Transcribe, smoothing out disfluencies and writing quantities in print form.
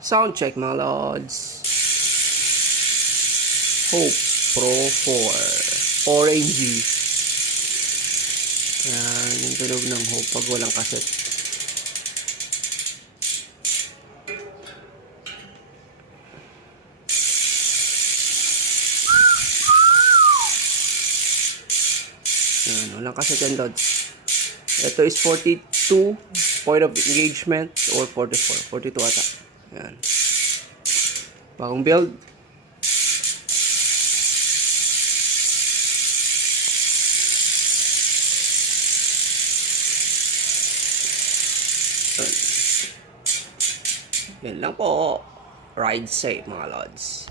Sound check mga lods. Hope Pro 4. Orangey. Yan, yung tunog ng Hope pag walang kaset. Yan, walang kaset yan, lods. Ito is 42 point of engagement or 44. 42 ata. Yan. Bagong build. Yan lang po. Ride safe mga lods.